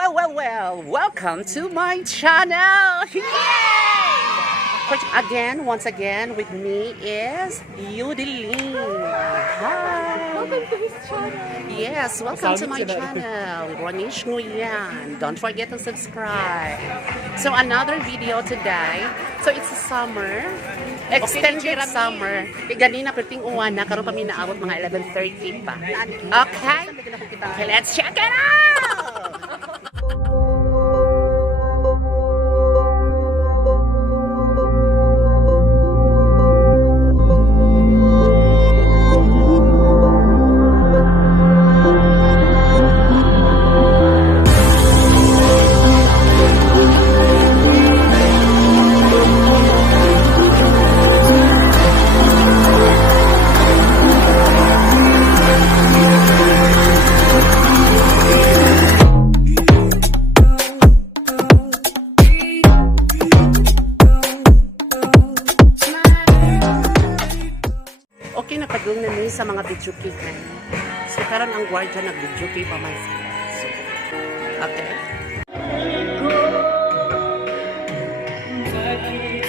Welcome to my channel! Yay! Once again, with me is Yudeline. Hi! Welcome to his channel. Yes, welcome to my channel. Ronish Nguyen. Don't forget to subscribe. So another video today. So it's a summer. Extended summer. Ganina perting uwan na karon pa mi naabot mga 11:30 pa. Okay? Okay, let's check it out. Okay, nakadung na ni sa mga video key. So, karon ang gwardiya nag-video key pa man sila. So, okay.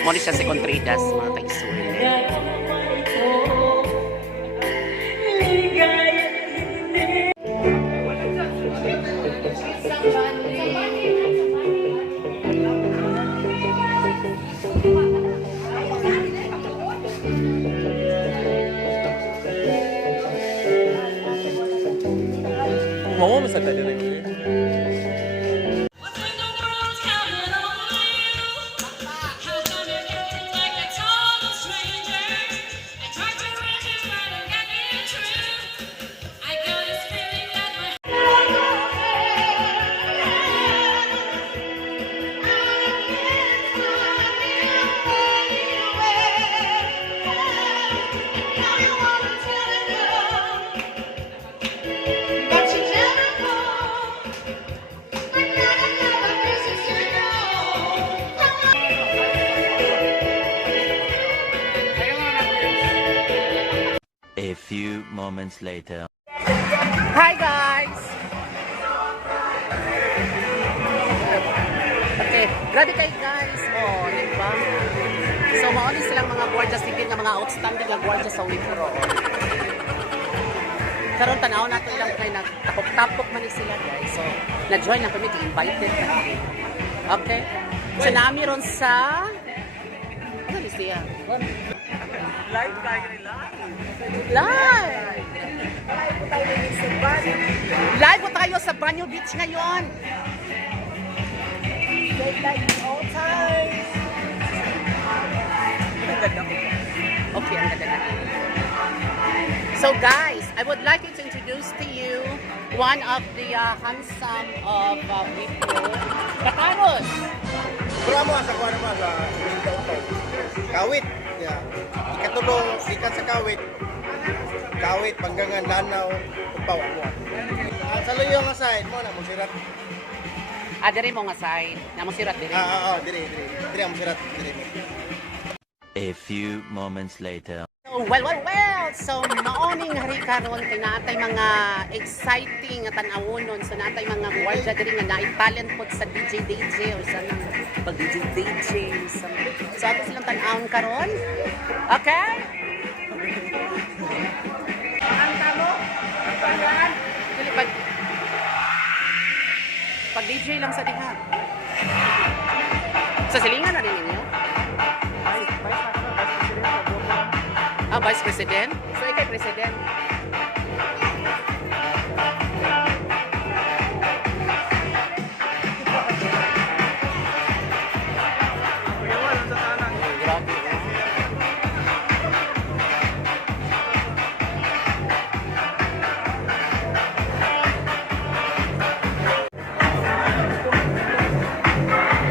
Muli siya si Contreras, mga kaisuin. Vamos a tener aquí. A few moments later. Hi guys! Okay, grabe kayo guys. Oh, di ba? So, mauli silang mga gorgeous tigil na mga outstanding na gorgeous sa Wipro. Karon tanaw nato ilang kay nagtapok-tapok man sila guys. So, na-join na kami, invited na. Okay? So, nami ron sa... Ano ni siya? Live tayo Live! Live po tayo sa Banyo Beach ngayon. Okay, ang ganda na. So guys, I would like to introduce to you one of the handsome of Wipro, Kakaros. Programa sa kuwan mo sa Kawit. Yeah. Ikatulong ikan sa Kawit. Kawit panggangan lanaw upaw mo. Sa luyo nga side mo na mo sirat. Diri mo nga side. Namo sirat diri. Diri. Diri mo sirat diri. A few moments later. Well. So, maoning hari karon kay naatay mga exciting at tanawonon. So, naatay mga gwardiya diri nga naay talent pod sa DJ or sa pag DJ. So, ato silang tanawon karon. Okay? Kanta mo? Dili pag DJ lang sa diha. Sa silingan na rin ninyo? Vice President? So, ikay President?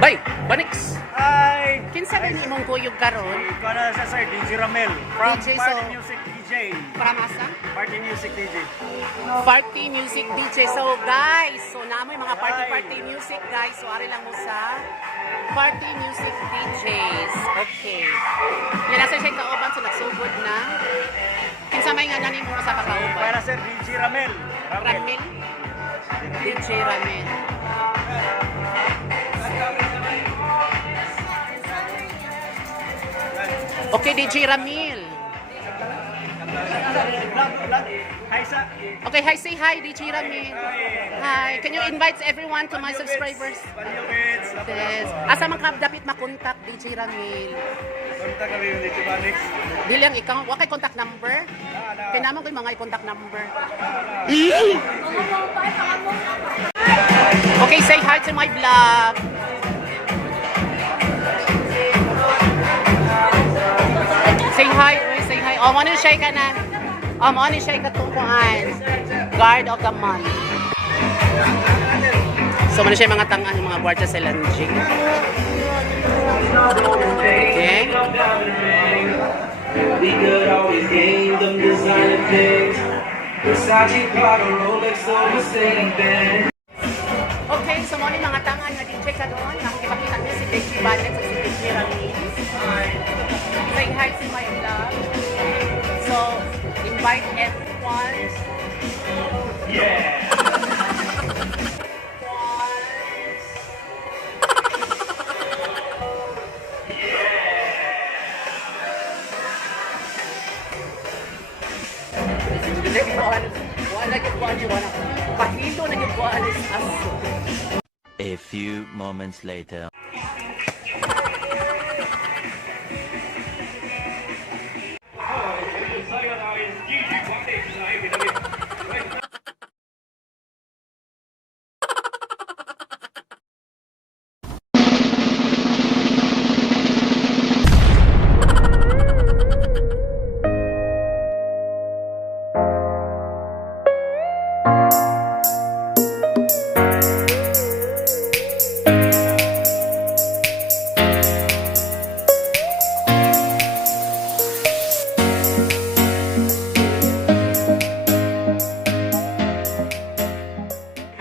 Bay! Banix! Hi! Kinsa rin imong kuyog karon? Para sa Sir DJ Ramel from DJ, Party so- Music DJ. Para masa? Party Music DJ. Party Music DJ. So guys, so namoy mga party music guys. So ari lang mo sa Party Music DJs. Okay. Yan nasa siya kauban so nagsugod na. Kinsa may nga nani mo sa kakauban? Para Sir DJ Ramel. Ramil? DJ Ramil. Okay, DJ Ramil. Hi, sa. Okay, hi, say hi, DJ Ramil. Hi. Can you invite everyone to my subscribers? Banyowits. Yes. Asa man ka dapat makontak DJ Ramil? Kontak kami yung dito Manix. Dili ang ikaw, wa kay contact number? Kailangan ko yung mga contact number. Okay, say hi to my vlog. Say hi, uy, say hi. Oh, ano siya ka na? Oh, ano siya ka tungkuan? Guard of the month. So, ano siya yung mga tangan, yung mga guardia sa Lanjing. Okay. We could always gain them designer things. Versace, Prada, Rolex, or Mercedes-Benz. Okay, so muna yung mga tangan na DJ ka doon. Nakikipakita niyo si Becky Banet at si Becky Ramirez. Say hi to my vlog. So, invite everyone. A few moments later.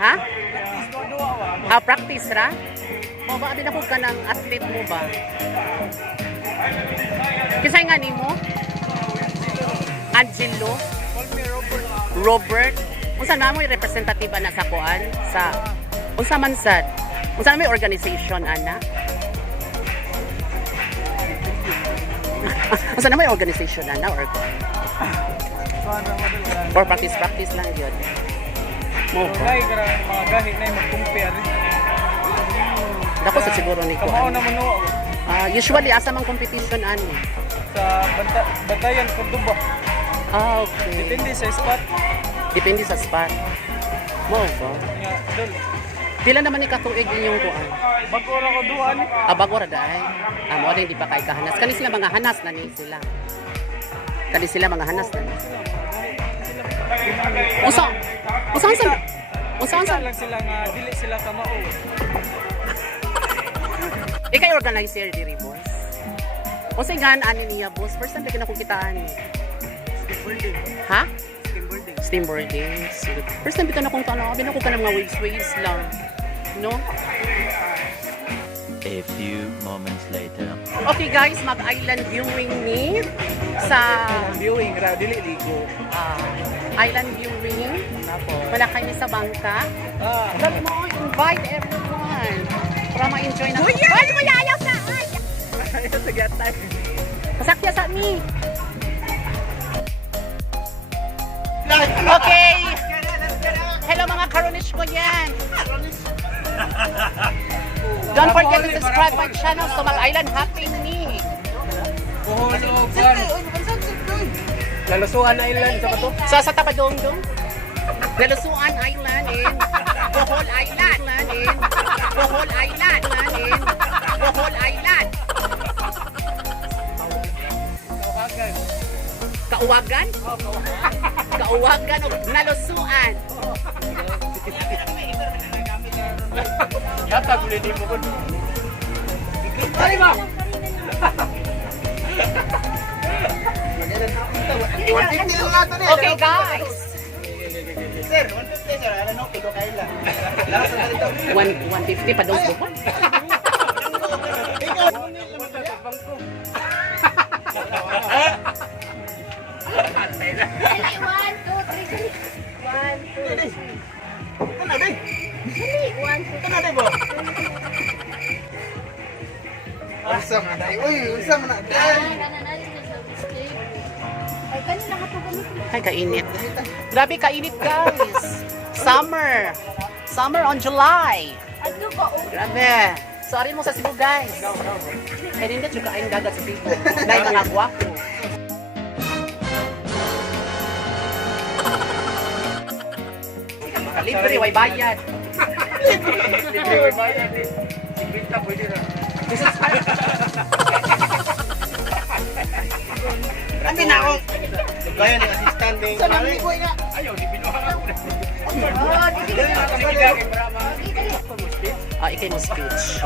Ha? Practice ra? O ba din ako ka ng athlete mo ba? Kisay nga ni mo? Angelo? Robert? Unsa na mo yung representative na sa kuan? Sa unsa man sad? Unsa na may organization ana? Unsa na may organization ana or practice lang yun. Mo ko. Kaya ka mga gahit na yung mag-compare. Dako sa siguro ni ko. Kamao naman no. Usually asa mang competition ani? Sa Batayan, Cordoba. Okay. Depende sa spot. Depende sa spot. Mo ko. Nga, dol. Dila naman ni katuig inyong kuan. Bago ra ko duan. Bago ra daay. Mo din di pa kay kahanas. Kani sila mga hanas na ni sila. Kani sila mga hanas na ni. Usa lang sila nga dili sila kamao. Ikay organizer diri boss. Usa gan ani niya boss. First time na kitaan ni. Ha? Steamboarding. First time kita na kung tanaw, abi na ko ka ng mga waves lang. No? A few moments later. Okay guys, mag-island viewing ni sa Viewing ra dili ligo. island viewing. Wala kayo sa bangka. Sabi mo, invite everyone para ma-enjoy na. Kuya! Ay, kuya! Ayaw sa! Ayaw sa gatay. Pasakya sa mi! Okay! Hello mga karonish ko yan! Don't forget to subscribe my channel so mag-island hopping ni. Lalusuan Island sa bato. Sa Tapadongdong. Lalusuan Island in Bohol Island in Bohol Island in Bohol Island. Kauwagan? Kauwagan o nalusuan. Yata guli di mo kun. Ay ba? Okay guys. Sir, 150 sir. Ano, pigo kayo lang. 150 pa daw po. Usam na. Uy, usam na. Ay, kainit. Grabe kainit, guys. Summer. Summer on July. Grabe. Sorry mo sa Cebu, guys. Kaya hindi juga ayong dagat sa Cebu. Dahil mga gwapo. Libre, way bayad. Libre may bayad eh. 50 pwede na. Grabe na ako. Gaya ng assistant ng pare. Ayaw, di binuha ako. Ikay mo speech.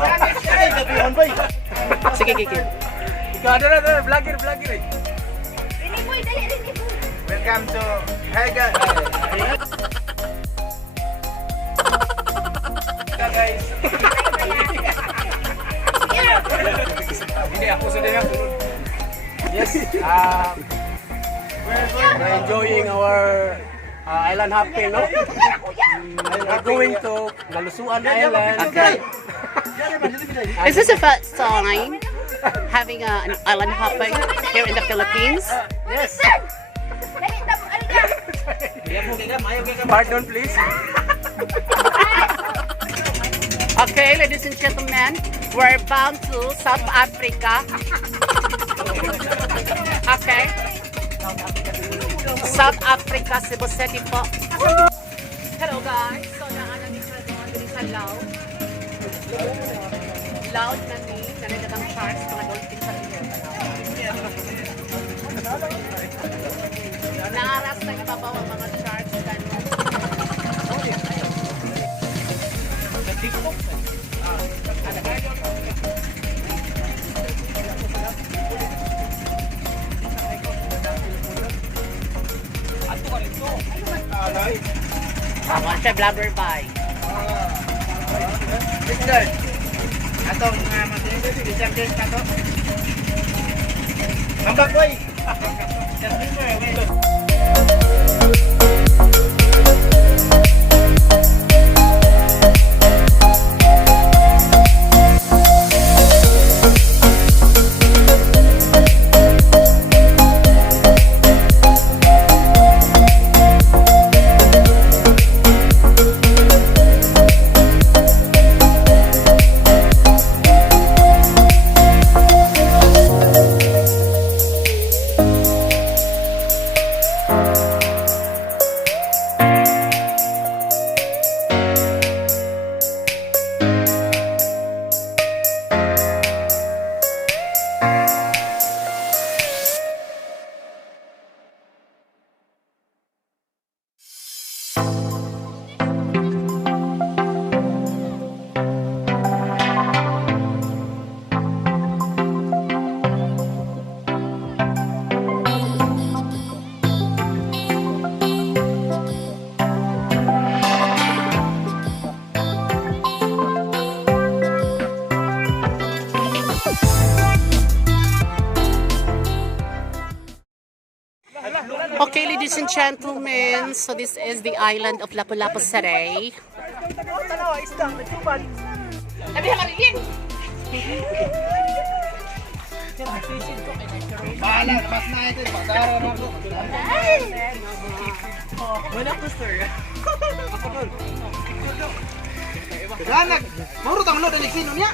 Ay, gabihan ba eh? Sige, Kiki. Ikaw, ada, vlogger eh. Welcome to Haga. Guys. Hindi ako sa dinang sunod. Yes. We're enjoying our island hopping, no? We're going to Galusuan Island. Okay. Is this the first time having an island hopping here in the Philippines? Yes. Pardon, please. Okay, ladies and gentlemen, we're bound to South Africa. Okay. South Africa, Cebu City po. Hello guys. So, naanan ni sa doon din sa Laos. Laos na ni, nanilagang sharks, mga dolphin sa iyo. Naaras na ibabaw ang mga sharks. Ganun. Mga siya vlogger by. Atong mag-isang ka to. Ambak boy. Okay, ladies and gentlemen, so this is the island of Lapu-Lapu Saray. Bahala, mas na ito. Pasara na ako. Wala po, sir. Ganag. Maurot ang load ng sino niya.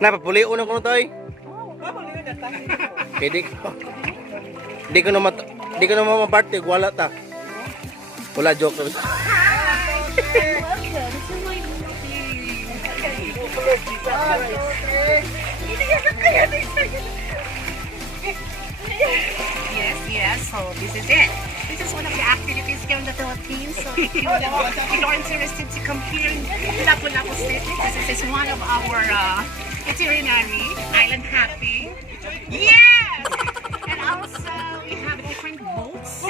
Napapuli una ko toy. Kaya di ko na maparte, wala ta. Wala joke. Yes, so this is it. This is one of the activities here in the Philippines. So if you are interested to come here in Lapu-Lapu City, this is one of our itinerary island hopping. Yes! And also we have different boats.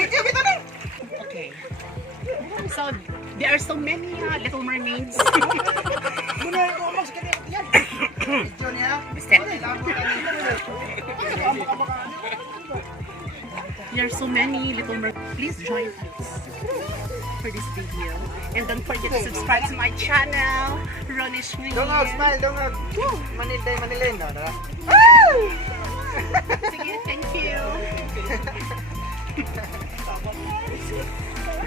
Okay. So there are so many Little Mermaids. There are so many Little Mermaids. Please join us. for this video. And don't forget to subscribe to my channel, Ronish Dongog, Nguyen. smile, dongog. Manilday, manilin. No, no. Sige, thank you.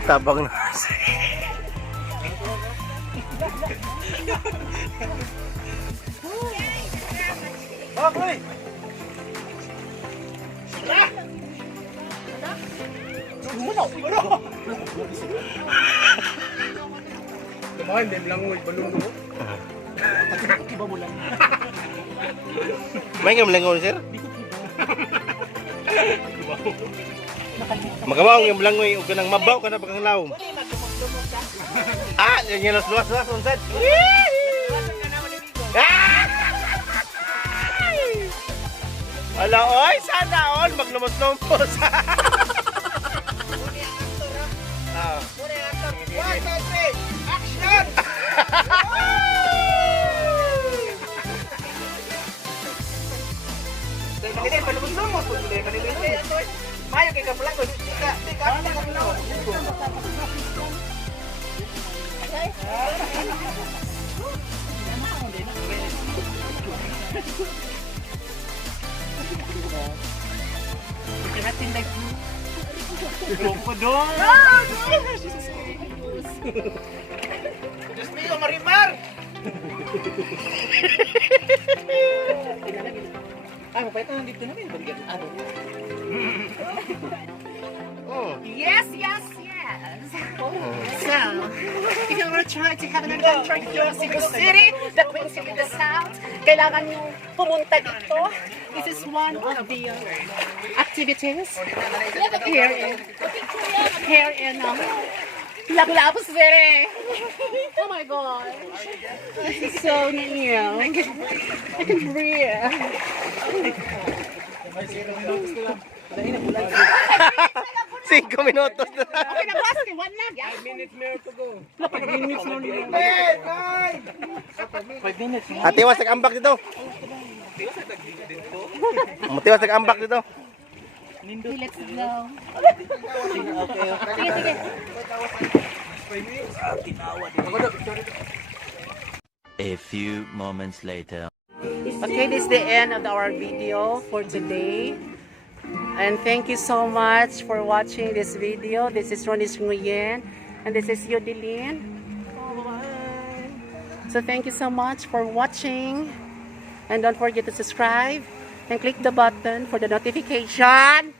Tabang na. Okay. Kumain din lang mo balong mo. May ngam langon, sir? Magawa ang lang ngoy ug kanang mabaw kana pagkang laom. Ah, yan los luwas unsad. Ala oy, sana all maglumos-lumos. Ah. 1, 2, 3, action! Kanilin, palumos-lumos po tuloy. Kanilin, mayo kay kamulang ko. Tika. Diyos mío, Marimar! Yes, yes, yes. So, if you were trying to have an adventure here in Cebu City, the Queen City, the South, kailangan nyo pumunta dito. This is one of the activities here in Lapu-Lapu City. Oh my God. This is so new. I can breathe. 5 minutos na. Okay na, basta. One lang. 5 minutes more to go. 5 minutes na ulit. Tiwas nag-ambak dito. Tiwas nag-ambak dito. Okay, let's go. Sige. A few moments later. Okay, this is the end of our video for today. And thank you so much for watching this video. This is Ronish Nguyen. And this is Yodelin. So thank you so much for watching. And don't forget to subscribe. And click the button for the notification.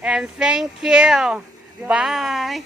And thank you. Bye.